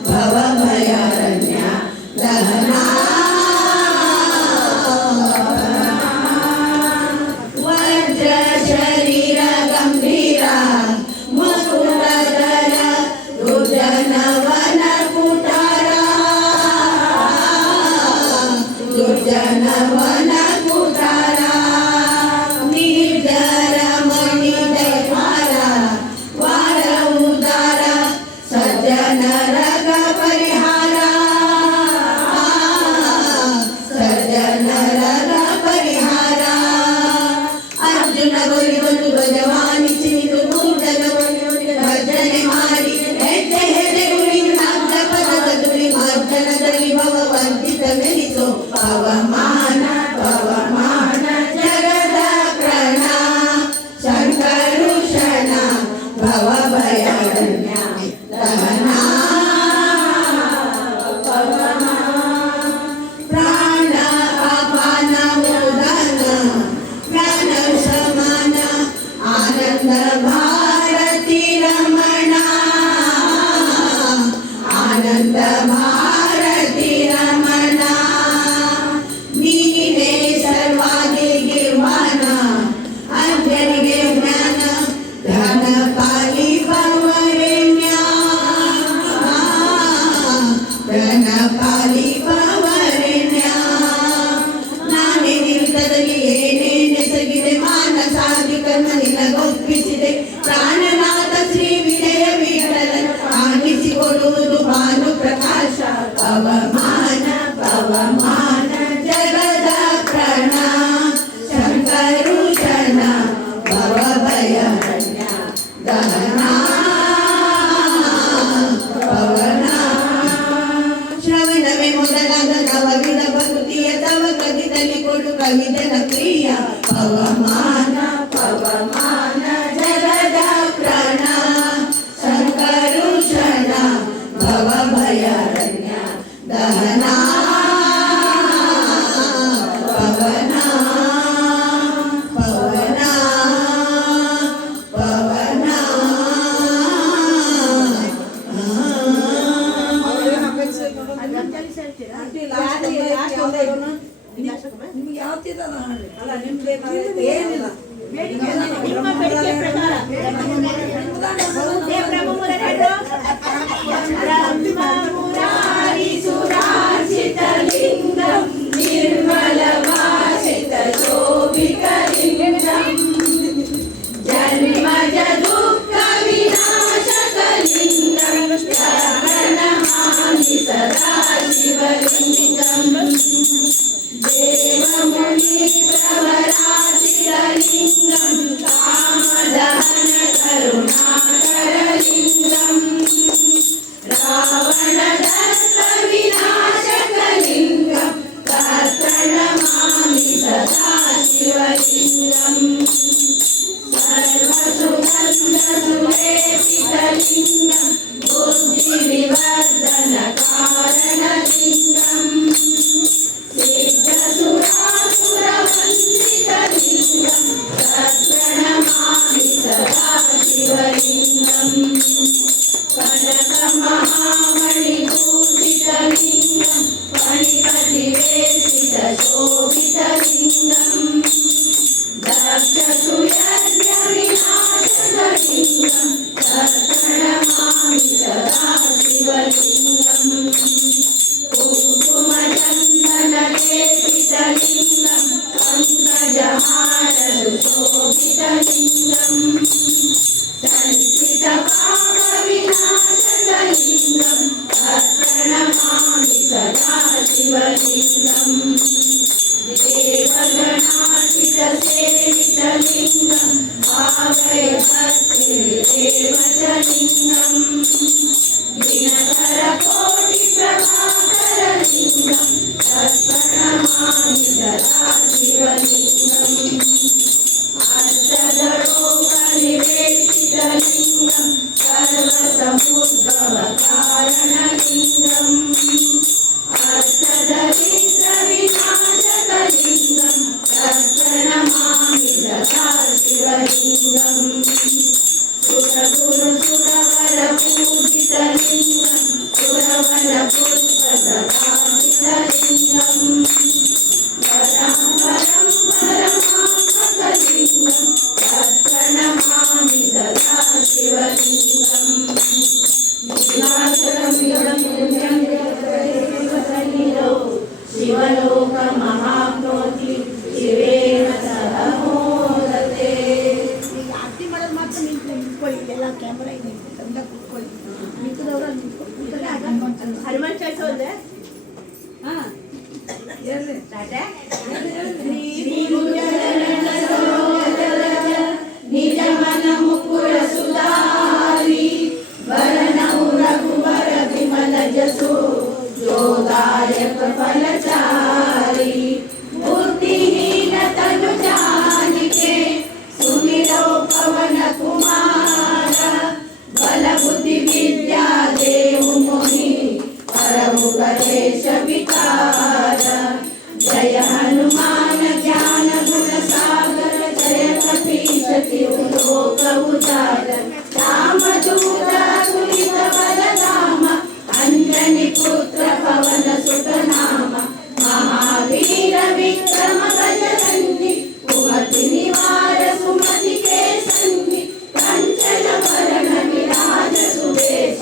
ಭವ ಭಯಾರಣ್ಯ ದಹನ ಶರೀರ ಗಂಭೀರ ಮುಕುಟಧರ ದುರ್ಜನವನ ಕುಟಾರ ದುರ್ಜನವನ ಕುಟಾರ ನಿರ್ಜರ ಮಣಿ ದೈವಾರ ವಾರ ಉದಾರ ಸಜ್ಜನರಗ ಪರಿಹಾರ ಸಜ್ಜನರಗ ಪರಿಹಾರ ಅರ್ಜುನ ಗುರಿಗೊಂದು ಧ್ವಜವಾನಿಸಿ ಭಜನೆ ಮಾಡಿ ಹೆಜ್ಜೆ ಹೆಜ್ಜೆ ಗುರಿ ನಾದ ಪದದ ದುರಿ ಮಾರ್ಜನದಲ್ಲಿ ಭವ ವಂಚಿತ ಮೆಲಿಸೋ ಪವಮಾನ ಪವಮಾನ ಜಗದ ಪ್ರಾಣ ಸಂಕರುಷಣ ಭವ ಭಯಾರಣ್ಯ ದಹನ ಪ್ರಾಣ ಅಪಾನ ಉದಾನ ಪ್ರಾಣ ಸಮಾನ ಆನಂದ ಭಾರತಿ ರಮಣ ಆನಂದ ಭಾರತಿ ರಮಣ ನೀನೇ ಸರ್ವಾದಿ ಗಿರ್ವಾಣ ಅಜ್ಞನಿಗೆ ಜ್ಞಾನ ಧನ ಪಾಲಿ ಪವರೆಣ್ಯ ಧನ ಪಾಲಿ ಪವರೆಣ್ಯ ನಾನೇ ನಿರುತದಲ್ಲಿ ಏನೇನೆಸಗಿದೆ ಮಾನಸಾಧಿಕ ನಿನಗೊಪ್ಪಿಸಿದೆ ಪ್ರಾಣನಾಥ ಶ್ರೀ ವಿಜಯ ವಿಠಲನ ಕಾಣಿಸಿಕೊಡುವುದು ಭಾನು ಪ್ರಕಾಶ ಪವಮಾನ ಪವಮಾನ ಜಗದ ಪ್ರಾಣ ಸಂಕರುಷಣ ಭವ ಭಯಾರಣ್ಯ ದಹನ ಪವನ ಶ್ರವಣವೇ ಮೊದಲಾದ ನವವಿಧ ಭಕ್ತಿಯ ತವ ಕದಿದಲ್ಲಿ ಕೊಡು ಕವಿದನ ಪ್ರಿಯ ಪವಮಾನ ಪವಮಾನ ಜಗದ ಪ್ರಾಣ ಸಂಕರುಷಣ ಭವ ಭಯಾರಣ್ಯ ದಹನ ಪವನ ಪವನ ಪವನ ನಿಮ್ಗೆ ಯಾವ್ತಿದ ಅಲ್ಲ ನಿಮ್ಗೆ ಏನಿಲ್ಲ ನಿಮ್ಮ ಬೇಡಿಕೆ ಪ್ರಕಾರ ಬ್ರಹ್ಮಮುರಾರಿ ಸುರಾರ್ಚಿತಲಿಂಗಂ ನಿರ್ಮಲವಾಸಿತ ಶೋಭಿತಲಿಂಗಂ ಜನ್ಮಜ ದುಃಖ ವಿನಾಶಕಲಿಂಗಂ ಪ್ರಣಮಾಮಿ ಸದಾ ಶಿವಲಿಂಗಂ ದೇವಮುನಿ ಪ್ರವರಾಚಿತಲಿಂಗಂ ಕಾಮದಹನ ಕರುಣಾಕರಲಿಂಗಂ ರಾವಣ शिवलिङ्गम् सर्वसुगन्धसुलेपितलिङ्गम् बुद्धिविवर्धनकारणलिङ्गम् सिद्धसुरासुरवन्दितलिङ्गम् तत्प्रणमामि सदा शिवलिङ्गम् कनकमहामणिभूषितलिङ्गम् फणिपतिवेशितशोभितलिङ्गम् दक्षसुयज्ञविनाशकलिङ्गम् तत्प्रणमामि सदा शिवलिङ्गम् कुङ्कुमचन्दनलेपितलिङ्गम् पङ्कजहारसुशोभितलिङ्गम् सञ्चितपापविनाशकलिङ्गम् तत्प्रणमामि सदा शिवलिङ्गम् देवगणार्चितसेवितलिङ्गम् भावयभक्तिरेव च लिङ्गम् दिनकरकोटिप्रभाकरलिङ्गम् तत्प्रणमामि सदा शिवलिङ्गम् अर्थदलोकनिवेशितलिङ्गम् सर्वसमुद्भवकारणलिङ्गम् अर्थदरिद्रविनाशकलिङ्गम् तत्प्रणमामि सदा शिवलिङ्गम् सुरगुरुसुरवरपूजितलिङ्गम् सुरवरपुष्पसदाचितलिङ्गम् परमात्मकलिङ्गम् तत्प्रणमामि सदा शिवलिङ्गम् ಶಿವಲೋಕಮಹಾಪ್ನೋತಿ ಶಿವೇನ ಸಹ ಮೋದತೆ. ಈಗ ಆರತಿ ಮಾಡೋದು ಮಾತ್ರ ನಿಂತ್ಕೊಳ್ಳಿ, ಎಲ್ಲ ಕ್ಯಾಮ್ರಾ ಇದೆ ತಂದ ಕೂತ್ಕೊಳ್ಳಿ, ಮಿಕ್ಕದವ್ರ ಹನುಮಾನ್ ಚಾಲಿಸ ಹೋದ್ರೆ ನಿಜ ಮನ ಮುಕುರ ಸುಧಾರಿ ವರನವು ರಘುವರ ವಿಮಲ ಜಸು ಯೋದಾಯಕ ಫಲಚಾರಿ ಬುದ್ಧಿಹೀನ ತನು ಜಾನಿಕೆ ಸುಮಿರೋ ಪವನ ಕುಮಾರ ಬಲ ಬುದ್ಧಿ ವಿದ್ಯಾ ದೇವು ಮುನಿ ಪರಮು ಗಣೇಶ ವಿಕಾರ जय हनुमान ज्ञान गुण सागर जय कपीशति लोक उजागर रामदूत तुलित बलधाम अंजनी पुत्र पवन सुत नाम महावीर विक्रम बजरंगी कुमति निवार सुमति के संगी कंचन वरण विराज सुवेश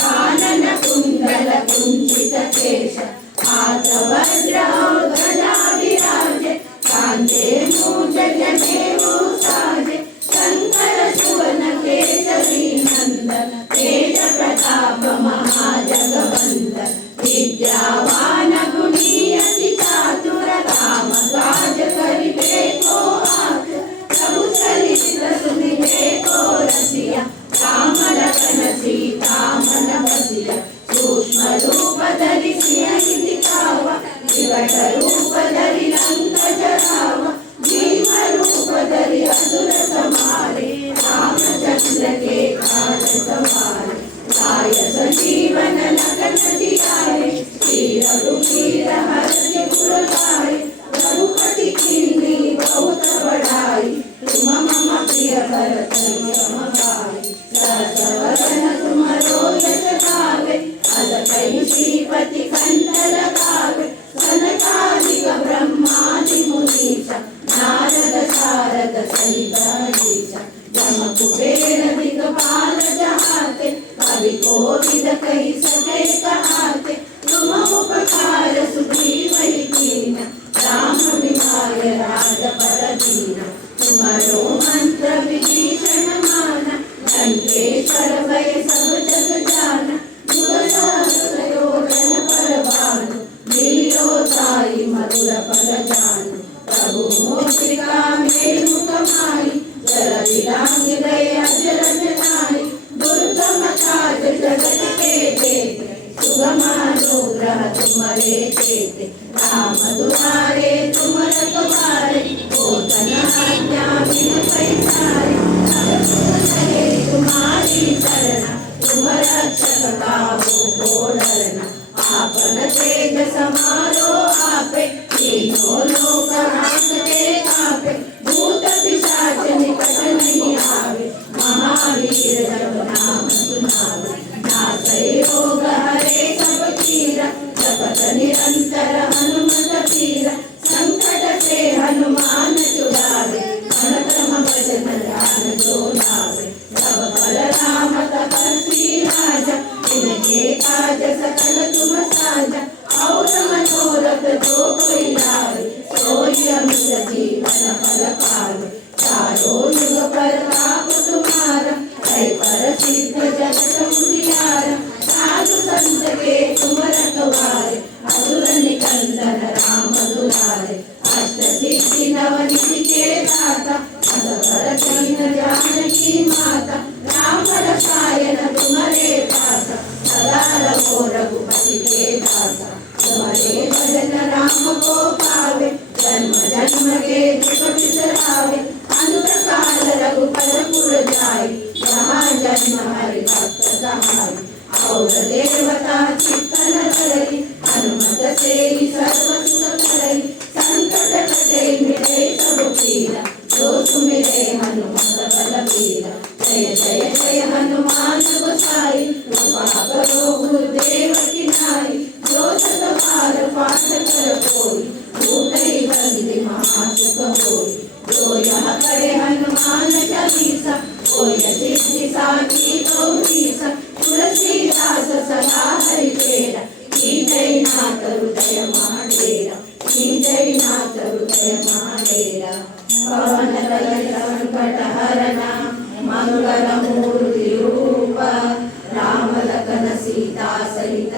कानन कुंडल कुंचित केश हाथ वज्र और ध्वजा विराजे कांधे मूंज जनेऊ साजे शंकर सुवन केसरी नंदन तेज प्रताप महाजगवंदन विद्यावान गुणी अति चातुर राम काज करिबे को आतुर प्रभु चरित्र सुनिबे को रसिया राम लखन सीता मन बसिया सूक्ष्म रूप धरि सिंह दिखावा विकट रूप धरि लंक जरावा भीम रूप धरि असुर संहारे रामचंद्र के काज सवारे लाय संजीवन लखन जियाए श्री रघुवीर हरषि पुर लाए रघुपति कीन्ही बहुत बड़ाई तुम मम प्रिय भरत सम भाई सहस वदन तुमरो यश गावे अस कहि श्रीपति कंठ लगावे सनकादिक ब्रह्मादि मुनीसा नारद शारद सहित ईसा जम कुबेर दिगपाल जहाते कवि कोविद कहि सके कहाते तुम उपकार सुग्रीव ही कीन्हा राम मिलाय राजपद दीन्हा तुम्हारो मंत्र विभीषण माना लंकेश्वर भय सब जग जाना दुर्योधन पर भानु लीलो ताई मधुर फल जानु प्रभु मुद्रिका मेरु कमाई जल विरांग गए अजरज नाई दुर्गम काज जगत के देते सुगम अनुग्रह तुम्हारे देते राम दुआरे तुम रखवारे ओ तना पारे अष्टसिद्धि नवनिधि के दाता असवर दीन जानकी माता राम रसायन तुम्हारे पासा सदा रहो रघुपति के दासा तुम्हारे भजन राम को पावे जन्म जन्म के दुख बिसरावे अनुत काल रघुपति पुर जाय जहाँ जन्म हरि भक्त कहाई और देवता चित्तन करई हनुमत से सर्व सुख करई संकट कटे मिटे सब पीरा जो सुमिरे हनुमत बलबीरा जय जय जय हनुमान गोसाई कृपा करो गुरुदेव की नाई जो सत बार पाठ कर कोई भूतहि बंदी महासुख होई जो यह करे हनुमान चालीसा कोई सिद्धि साखी गौरीसा तुलसीदास सदा हरिचेरा की जय नाथ हृदय माडेरा की जय नाथ हृदय माडेरा पवन तनय संकट हरना मंगल मूर्ति रूप राम लखन सीता सहित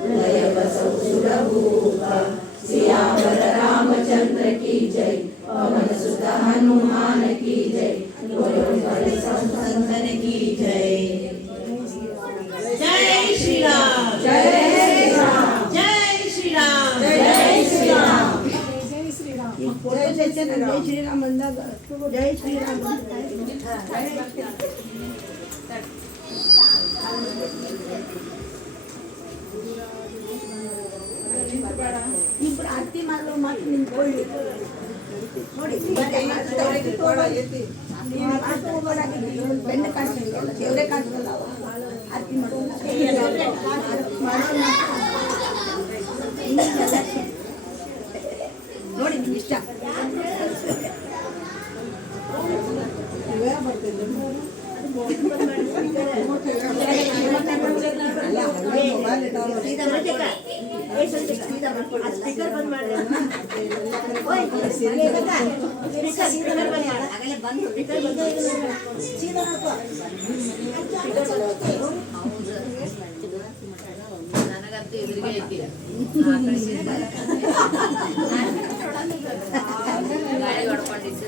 हृदय बसौ सुरभूप सियावर रामचंद्र की जय पवन सुत हनुमान की जय संतन की जय। जय श्री राम जय श्री राम जय श्री राम जय श्री राम जय श्रीराम जय श्रीराम जय श्रीराम ఇప్పుడు అత్తి మాలో మాకు నింపుకోండి ನೋಡಿ ಬೆಂಡೆ ಕಾಣ್ತಿಲ್ಲ ದೇವರೇ ಕಾಣ್ತಿಲ್ಲ ಅತ್ತಿ ನೋಡಿ ನಿಮ್ಗೆ ಇಷ್ಟ ನನಗಂತೂ ಎದುರಿಗೆ ಐತಿ ಗಾಳಿ ಹೊಡ್ಕೊಂಡಿದ್ದು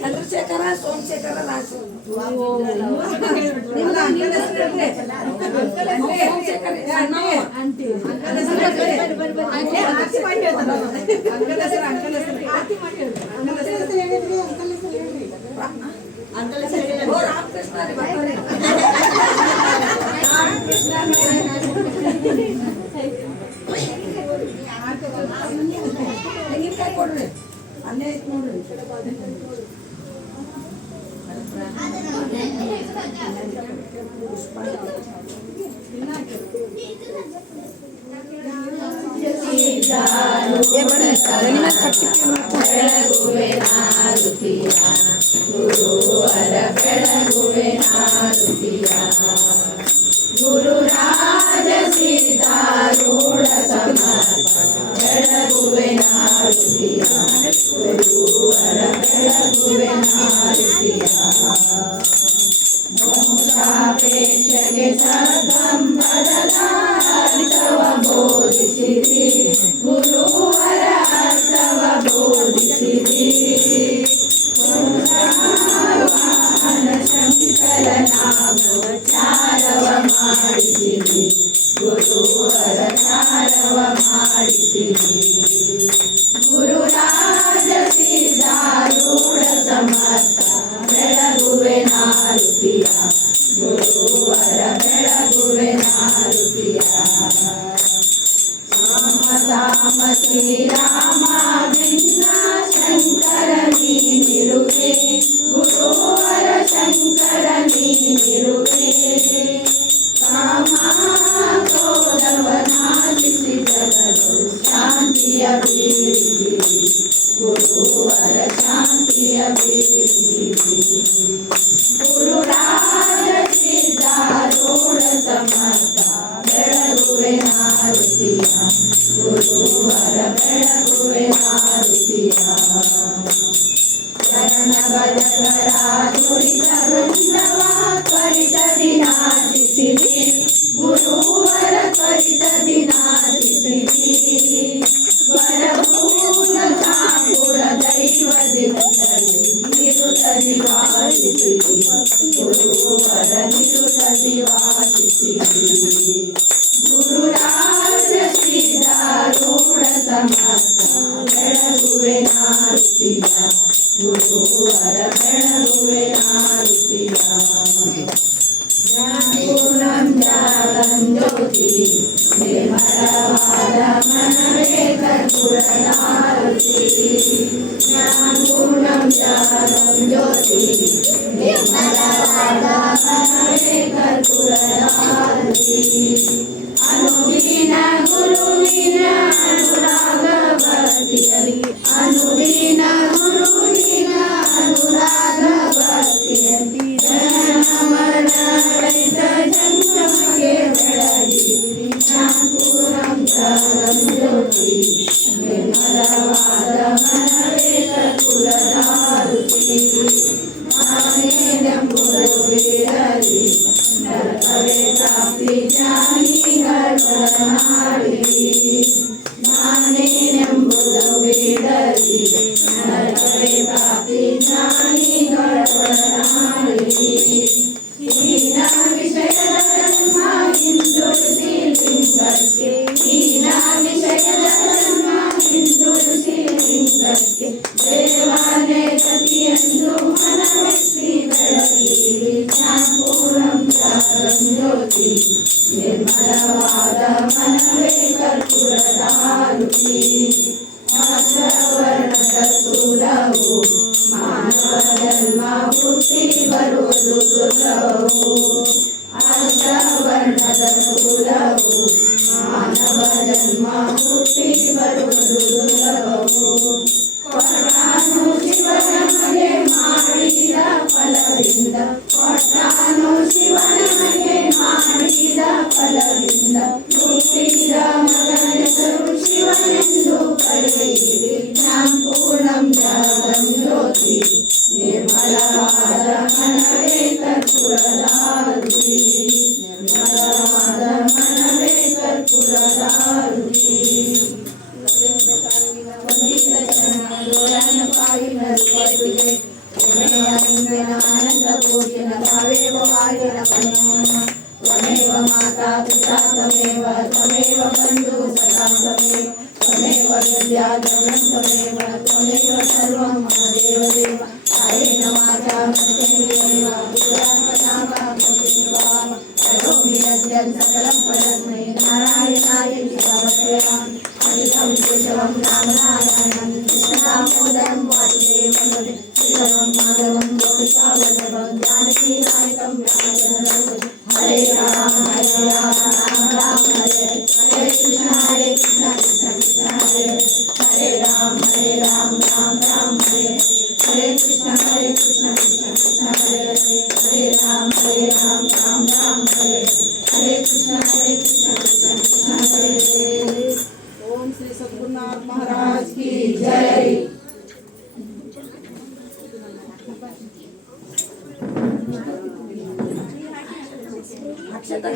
ಚಂದ್ರಶೇಖರ ಸೋಮಶೇಖರ ರಾಜು ತೆಂಗಿನಕಾಯಿ ಕೊಡ್ರಿ ಅಲ್ಲೇ ಐತೆ ನೋಡ್ರಿ ಗುರು ರಾಜ ಸಿದ್ಧಾರೂಢ ಸಮರ್ಪಣ ಬೆಳಗುವೆ ನಾರುತಿಯ ಗುರುವರ ಬೆಳಗುವೆ ನಾರುತಿಯ ಮೋಕ್ಷಾಪೇಕ್ಷೆಗೆ ಸದ್ಗಂಬದಲಾರ್ಥವ ಬೋಧಿಸಿರಿ ಗುರುವರ ಅರ್ಥವ ಬೋಧಿಸಿರಿ ಬೆಳಗುವೆ ನಾರುತಿಯ ಗುರುವರ ಬೆಳಗುವೆ ನಾರುತಿಯ ರಾಮ ಶ್ರೀರಾಮ ಭಿನ್ನ ಶಂಕರ ನೀನಿರುವೆ ಗುರುವರ ಶಂಕರ ನೀನಿರುವೆ ಕಾಮಕ್ರೋಧವನಾಶಿಸಿ ಜಗದು ಶಾಂತಿಯ ಬೀರಿಸಿ ಗುರುವರ ಶಾಂತಿಯ ಬೀರಿಸಿ ಗುರುರಾಜ ಸಿದ್ಧಾರೂಢ ಸಮರ್ಥ ಬೆಳಗುವೆ ನಾರುತಿಯ ಗುರುವರ ಬೆಳಗುವೆ ನಾರುತಿಯ ಚರಣ ಭಜಕರ ದುರಿತ ವೃಂದವ ತ್ವರಿತದಿ ನಾಶಿಸಿರಿ ಗುರುವರ ತ್ವರಿತದಿ ನಾಶಿಸಿರಿ ವರಪೂರ್ಣ ಠಾಕುರ ದೈವದಿಂದಲೇ ನಿರುತದಿ ವಾಸಿಸಿರಿ ಗುರುವರ ನಿರುತದಿ ವಾಸಿಸಿರಿ ಗುರುರಾಜ ಸಿದ್ಧಾರೂಢ ಸಮರ್ಥ ಬೆಳಗುವೆ ನಾರುತಿಯ ಗುರುವರ ಬೆಳಗುವೆ ನಾರುತಿಯ ಪೂರ್ಣಂ ಜಾತಂ ಜ್ಯೋತಿ ನಿರ್ಮಲವಾದ ಮನವೇ ಕರ್ಪೂರನಾರುತಿ ಪೂರ್ಣಂ ಜಾತಂ ಜ್ಯೋತಿ ನಿರ್ಮಲವಾದ ಮನವೇ ಕರ್ಪೂರನಾರುತಿ ಅನುದಿನ ಗುರುವಿನ ಅನುರಾಗ ಭಕ್ತಿಯಲ್ಲಿ ಅನುದಿನ ಗುರುವಿನ ಅನುರಾಗ ಭಕ್ತಿಯಲ್ಲಿ ಜನನ ಮರಣ ರಹಿತ ಜಂಗಮಗೆ ಬೆಳಗಿ ಶಾಂಪೂರಂ ಜಾಗಂ ಜ್ಯೋತಿ ನಿರ್ಮಲವಾದ ಮನವೇ ಕರ್ಪೂರನಾರುತಿ ನಾನೇನೆಂಬುದು ಬೇಡಲಿ ನರಕವೇ ಪ್ರಾಪ್ತಿ ಜ್ಞಾನಿಗಳೊಡನಾಡಿ ನಾನೇನೆಂಬುದು ಬೇಡಲಿ ನರಕವೇ ಪ್ರಾಪ್ತಿ ಜ್ಞಾನಿಗಳೊಡನಾಡಿ ಹೀನ ವಿಷಯದ ಜನ್ಮ ಹಿಂದುಳಿಸಿ ಲಿಂಗಕ್ಕೆ ಹೀನ ವಿಷಯದ ಜನ್ಮ ಹಿಂದುಳಿಸಿ ಲಿಂಗಕ್ಕೆ ದೇವಾಲಯ ಗತಿಯೆಂದು ಮನವೆತ್ತಿ ಬೆಳಗಿರಿ ಶಾಂಪೂರಂ ಜಾತಂ ಜ್ಯೋತಿ ನಿರ್ಮಲವಾದ ಮನವೇ ಕರ್ಪೂರನಾರುತಿ ಮಾತ್ರವರ್ಣದ ಸುರವು ಮಾನವ ಜನ್ಮ ಹುಟ್ಟಿ ಬರುವುದು ಸುಲಭವು ಅಷ್ಟವರ್ಣದ ಸುರವು ಮಾನವ ಜನ್ಮ ಹುಟ್ಟಿ ಬರುವುದು ಸುಲಭವು ಕೊಟ್ಟಾನು ಶಿವನ ಮನೆ ಮಾಡಿದ ಫಲದಿಂದ ಕೊಟ್ಟಾನು ಶಿವನ ಮನೆ ಮಾಡಿದ ಫಲದಿಂದ ಹುಟ್ಟಿದ ಮಗನೆಸರು ಶಿವನೆಂದು ಕರೆಯಿರಿ ಶಾಂಪೂರ್ಣಂ ಜಾಗಂ ಜ್ಯೋತಿ ನಿರ್ಮಲವಾದ ಮನವೇ ಕರ್ಪೂರನಾರುತಿ ನಿರ್ಮಲವಾದ ಮನವೇ ಕರ್ಪೂರನಾರುತಿ ಆನಂದ ಕೋಟಿನ ತಾವೇವ ವಾಯುನ ತ್ವಮೇವ ಮಾತಾ ಪಿತಾ ತ್ವಮೇವ ತ್ವಮೇವ ಬಂಧು ಸಖಾ ತ್ವಮೇವ ವಿದ್ಯಾ ಧನಂ ತ್ವಮೇವ ತ್ವಮೇವ ಸರ್ವಂ ಮಮ ದೇವ ದೇವ ಕಾಯೇನ ವಾಚಾ ಮನಸೇಂದ್ರಿಯೇಣ ಬುದ್ಧ್ಯಾತ್ಮನಾ ಕರೋಮಿ ಯದ್ಯತ್ ಸಕಲಂ ಪರಸ್ಮೈ ನಾರಾಯಣಾಯೇತಿ ಸಮರ್ಪಯಾಮಿ ಅನಿತಂ ಕೇಶವಂ ನಾರಾಯಣಂ ಕೃಷ್ಣದಾಮೋದರಂ ವಾಸುದೇವಂ ಶ್ರೀಧರಂ ಮಾಧವಂ ಗೋಪಿಕಾವಲ್ಲಭಂ ಜಾನಕೀನಾಯಕಂ ರಾಮಚಂದ್ರಂ ಹರೇ ರಾಮ ರಾಮ ಹರೇ ಹರೇ ಕೃಷ್ಣ ಕೃಷ್ಣ ಕೃಷ್ಣ ಹರೇ ಹರೇ ರಾಮ ರಾಮ ರಾಮ ಹರೇ ಹರೇ ಕೃಷ್ಣ ಕೃಷ್ಣ ಕೃಷ್ಣ ಹರೇ ಹರೇ ರಾಮ ರಾಮ ರಾಮ ಹರೇ ಹರೇ ಕೃಷ್ಣ ಕೃಷ್ಣ ಕೃಷ್ಣ ಹರೇ ओम श्री सद्गुरुनाथ महाराज की जय अक्षता